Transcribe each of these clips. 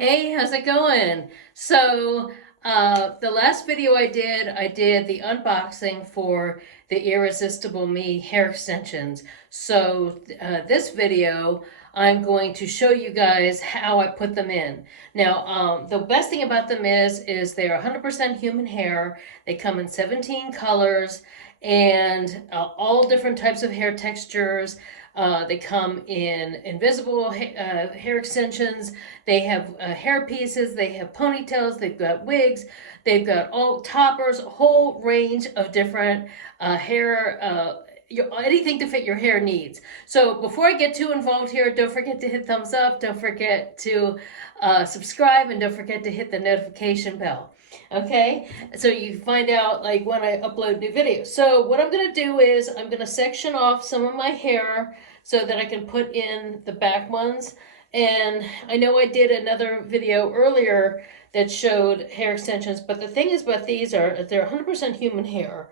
Hey, how's it going? The last video I did the unboxing for the Irresistible Me hair extensions. This video, I'm going to show you guys how I put them in. Now, the best thing about them is they're 100% human hair. They come in 17 colors and all different types of hair textures. They come in invisible hair extensions. They have hair pieces. They have ponytails. They've got wigs. They've got all toppers, a whole range of different hair. Anything to fit your hair needs. So before I get too involved here, don't forget to hit thumbs up. Don't forget to subscribe, and don't forget to hit the notification bell. Okay, so you find out like when I upload new videos. So what I'm going to do is I'm going to section off some of my hair so that I can put in the back ones. And I know I did another video earlier that showed hair extensions, but the thing is about these are they're 100% human hair.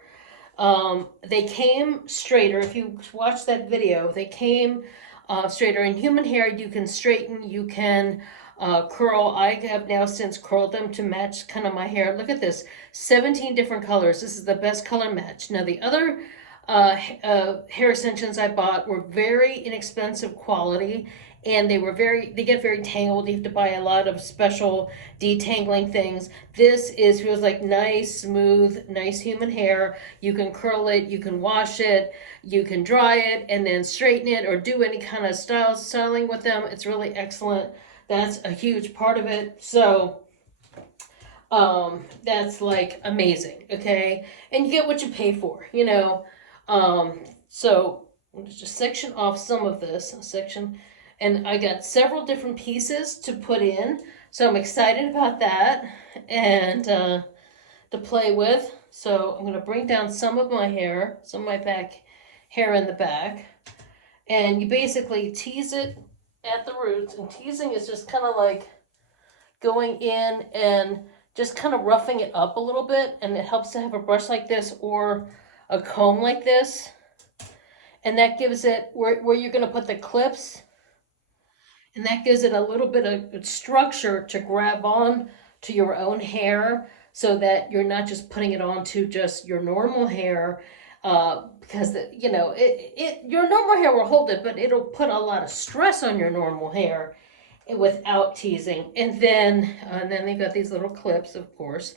They came straighter. If you watch that video, they came straighter. In human hair, you can straighten, you can curl. I have now since curled them to match kind of my hair. Look at this, 17 different colors. This is the best color match. Now the other hair extensions I bought were very inexpensive quality, and they get very tangled. You have to buy a lot of special detangling things. This feels like nice, smooth, nice human hair. You can curl it, you can wash it, you can dry it, and then straighten it or do any kind of styling with them. It's really excellent. That's a huge part of it. So that's like amazing, okay? And you get what you pay for, you know. So I'm gonna just section off some of this section, and I got several different pieces to put in, so I'm excited about that and to play with. So I'm gonna bring down some of my hair, some of my back hair in the back, and you basically tease it at the roots, and teasing is just kind of like going in and just kind of roughing it up a little bit, and it helps to have a brush like this or a comb like this, and that gives it where you're going to put the clips, and that gives it a little bit of structure to grab on to your own hair, so that you're not just putting it onto just your normal hair, because your normal hair will hold it, but it'll put a lot of stress on your normal hair without teasing. And then they've got these little clips, of course.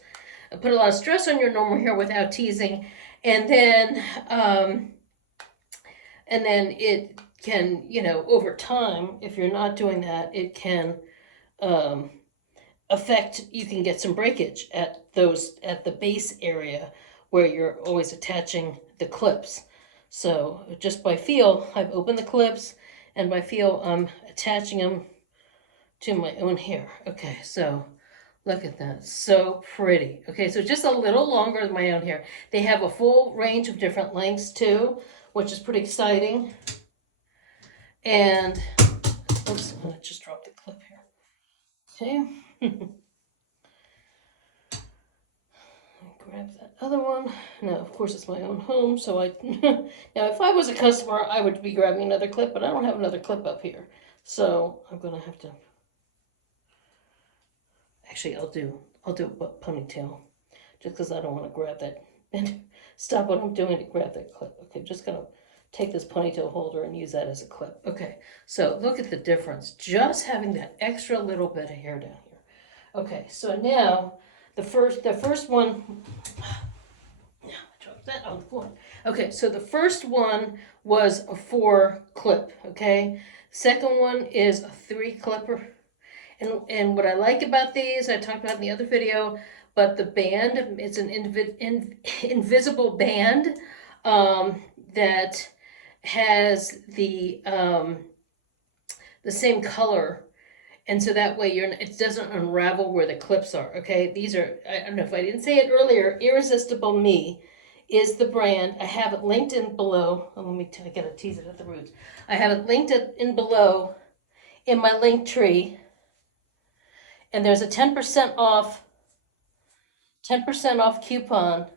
Put a lot of stress on your normal hair without teasing, and then it can, over time, if you're not doing that, it can affect. You can get some breakage at the base area where you're always attaching the clips. So just by feel, I've opened the clips, and by feel, I'm attaching them to my own hair. Okay, so look at that, so pretty. Okay, so just a little longer than my own hair. They have a full range of different lengths too, which is pretty exciting. And oops, I'm gonna just drop the clip here. Okay. Grab that other one. Now, of course, it's my own home, so now if I was a customer, I would be grabbing another clip, but I don't have another clip up here, so I'm gonna have to. Actually, I'll do a ponytail, just because I don't want to grab that and stop what I'm doing to grab that clip. Okay, just gonna take this ponytail holder and use that as a clip. Okay, so look at the difference, just having that extra little bit of hair down here. Okay, so now the first one. Drop that on the floor. Okay, so the first one was a 4 clip. Okay, second one is a 3 clipper. And what I like about these, I talked about in the other video, but the band, it's an invisible band that has the same color, and so that way it doesn't unravel where the clips are. Okay, these are, I don't know if I didn't say it earlier, Irresistible Me is the brand. I have it linked in below. Oh, I gotta tease it at the roots. I have it linked in below in my link tree. And there's a 10% off coupon.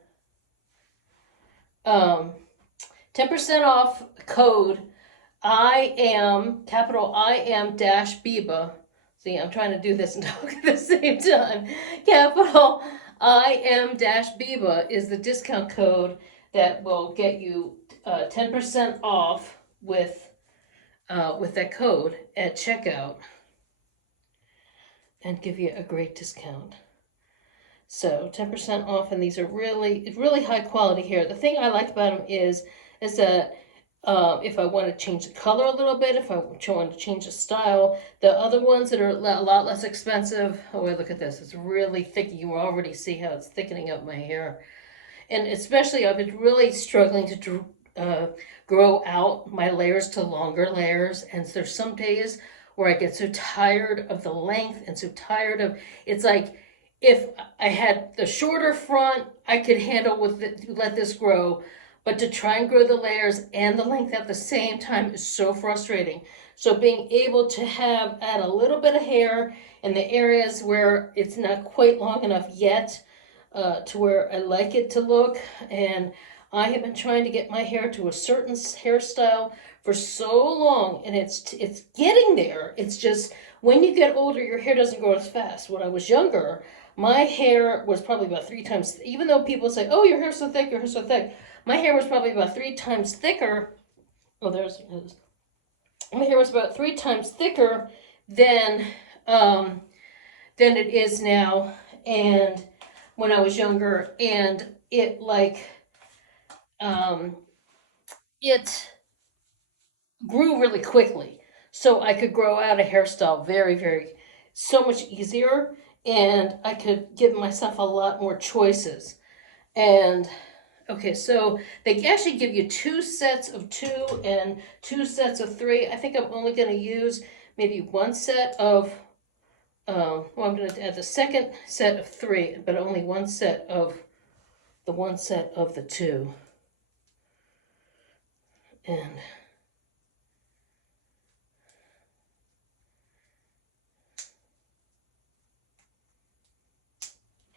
10% off code capital I am dash Biba. See, I'm trying to do this and talk at the same time. Capital IM-Biba is the discount code that will get you 10% off with that code at checkout and give you a great discount. So 10% off, and these are really high quality hair. The thing I like about them is that if I want to change the color a little bit, if I want to change the style, the other ones that are a lot less expensive. Oh, wait, look at this. It's really thick. You already see how it's thickening up my hair. And especially, I've been really struggling to grow out my layers to longer layers. And there's some days where I get so tired of the length and so tired of, it's like, if I had the shorter front, I could handle let this grow. But to try and grow the layers and the length at the same time is so frustrating. So being able to add a little bit of hair in the areas where it's not quite long enough yet, to where I like it to look. And I have been trying to get my hair to a certain hairstyle for so long, and it's getting there. It's just when you get older, your hair doesn't grow as fast. When I was younger, my hair was probably about 3 times, even though people say, oh, your hair's so thick, your hair's so thick. My hair was probably about 3 times thicker. Oh, my hair was about 3 times thicker than it is now, and when I was younger, and it it grew really quickly. So I could grow out a hairstyle so much easier, and I could give myself a lot more choices. And okay, so they actually give you 2 sets of 2 and 2 sets of 3. I think I'm only going to use maybe one set of, well, I'm going to add the second set of 3, but only one set of the 2. And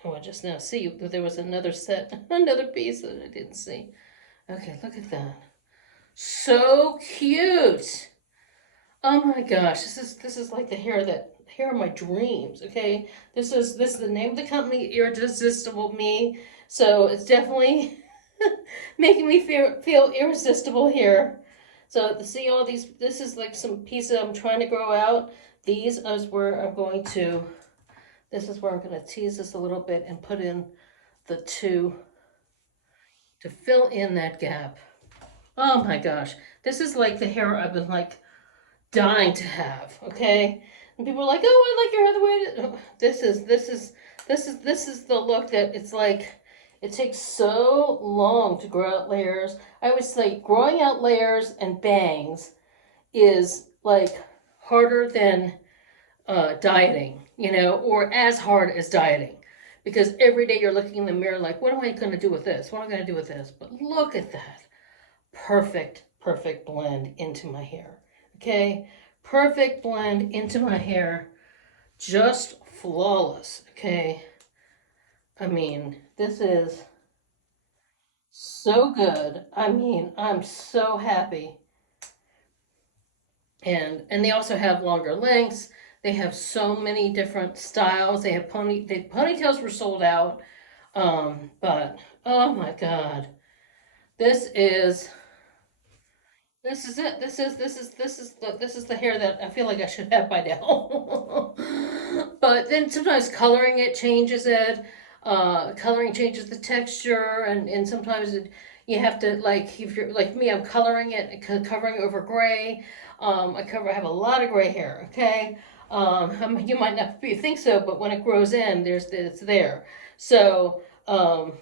oh, I just now see that there was another piece that I didn't see. Okay, look at that. So cute. Oh my gosh, this is like the hair of my dreams. Okay, this is the name of the company, Irresistible Me. So it's definitely making me feel irresistible here. So to see all these, this is like some pieces I'm trying to grow out. These is where I'm going to. This is where I'm going to tease this a little bit and put in the 2 to fill in that gap. Oh my gosh, this is like the hair I've been like dying to have. Okay, and people are like, "Oh, I like your hair the way it is." This is the look that it's like. It takes so long to grow out layers. I always say growing out layers and bangs is like harder than dieting, or as hard as dieting. Because every day you're looking in the mirror like, what am I going to do with this? What am I going to do with this? But look at that. Perfect blend into my hair. Okay? Perfect blend into my hair. Just flawless. Okay? I mean, this is so good. I mean, I'm so happy. And they also have longer lengths. They have so many different styles. They have ponytails were sold out. But oh my god. This is it. This is the hair that I feel like I should have by now. But then sometimes coloring it changes it. Coloring changes the texture, and sometimes you have to, like, if you're like me, I'm coloring it, covering over gray. I have a lot of gray hair. Okay. You might not think so, but when it grows in, it's there. So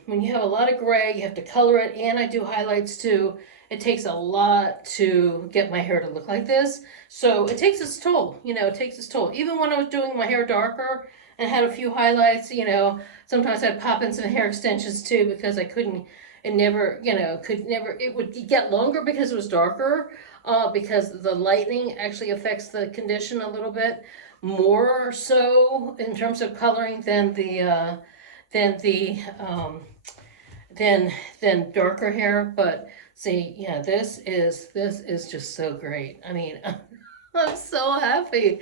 when you have a lot of gray, you have to color it, and I do highlights too. It takes a lot to get my hair to look like this. So it takes its toll, it takes its toll. Even when I was doing my hair darker and had a few highlights, sometimes I'd pop in some hair extensions too, because I couldn't, it never, it would get longer because it was darker, because the lighting actually affects the condition a little bit more so in terms of coloring than the, than darker hair. But see, yeah, this is just so great. I mean, I'm so happy.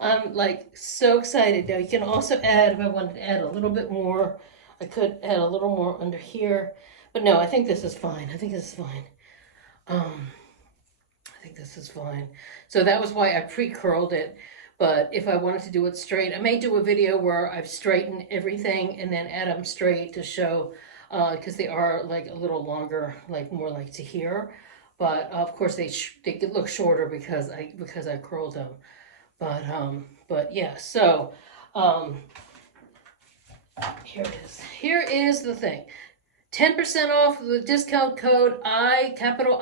I'm like so excited. Now you can also add, if I wanted to add a little bit more, I could add a little more under here. But no, I think this is fine. I think this is fine. Um, I think this is fine. So that was why I pre-curled it. But if I wanted to do it straight, I may do a video where I've straightened everything and then add them straight to show, because they are like a little longer, like more like to here. But of course they could look shorter because I curled them. But yeah. So here it is. Here is the thing. 10% off the discount code I, capital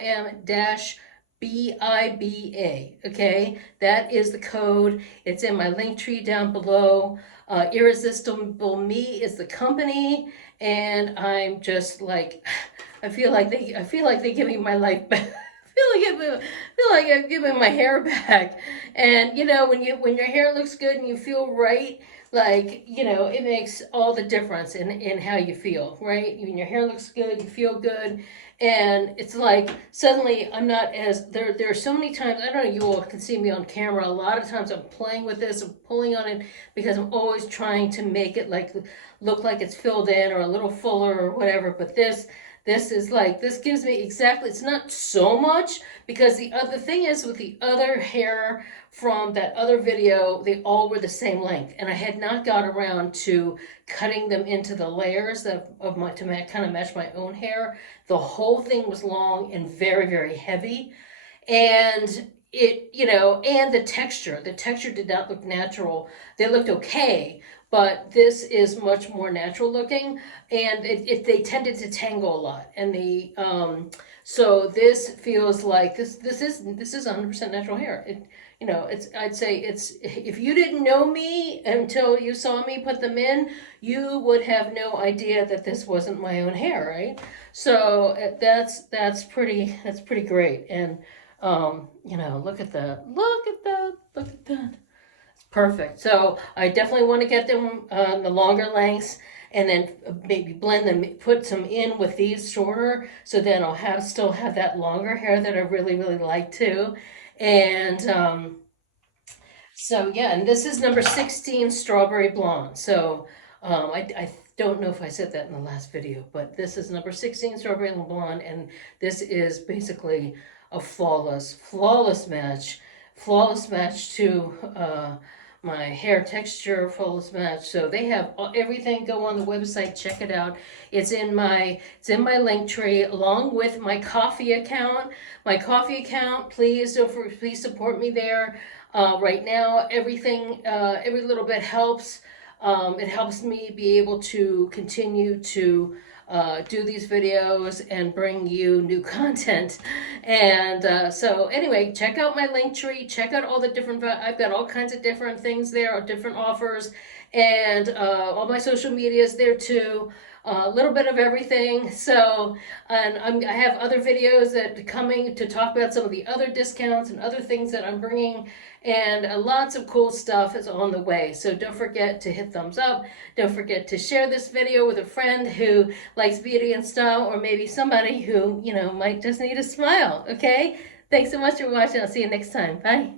M, dash BIBA. Okay, that is the code. It's in my link tree down below. Irresistible Me is the company, and I'm just like, I feel like they give me my life back. I feel like I'm giving my hair back. And you know, when your hair looks good and you feel right, like, you know, it makes all the difference in how you feel, right? When your hair looks good, you feel good. And it's like suddenly I'm not as there are so many times, I don't know, you all can see me on camera, a lot of times I'm playing with this, I'm pulling on it because I'm always trying to make it like look like it's filled in or a little fuller or whatever. But this is like, this gives me exactly, it's not so much, because the other thing is with the other hair from that other video, they all were the same length, and I had not got around to cutting them into the layers of my, to kind of match my own hair. The whole thing was long and very, very heavy, and it, you know, and the texture did not look natural. They looked okay, but this is much more natural looking, and they tended to tangle a lot. And the so this feels like this is 100% natural hair. It, you know, it's, I'd say it's, if you didn't know me until you saw me put them in, you would have no idea that this wasn't my own hair, right? So that's pretty great. And you know, look at that, look at that, look at that. It's perfect. So I definitely want to get them the longer lengths, and then maybe blend them, put some in with these shorter, so then I'll still have that longer hair that I really, really like too. And so yeah, and this is number 16, Strawberry Blonde. So I don't know if I said that in the last video, but this is number 16, Strawberry Blonde, and this is basically a flawless match to my hair texture, flawless match. So they have everything. Go on the website, check it out. It's in my link tree, along with my Coffee account. Please please support me there. Right now, everything, every little bit helps. It helps me be able to continue to do these videos and bring you new content. And so anyway, check out my link tree, check out all the different, I've got all kinds of different things there, different offers, and all my social media is there too. A little bit of everything. So, and I have other videos that are coming to talk about some of the other discounts and other things that I'm bringing, and lots of cool stuff is on the way. So don't forget to hit thumbs up. Don't forget to share this video with a friend who likes beauty and style, or maybe somebody who, you know, might just need a smile. Okay? Thanks so much for watching. I'll see you next time. Bye.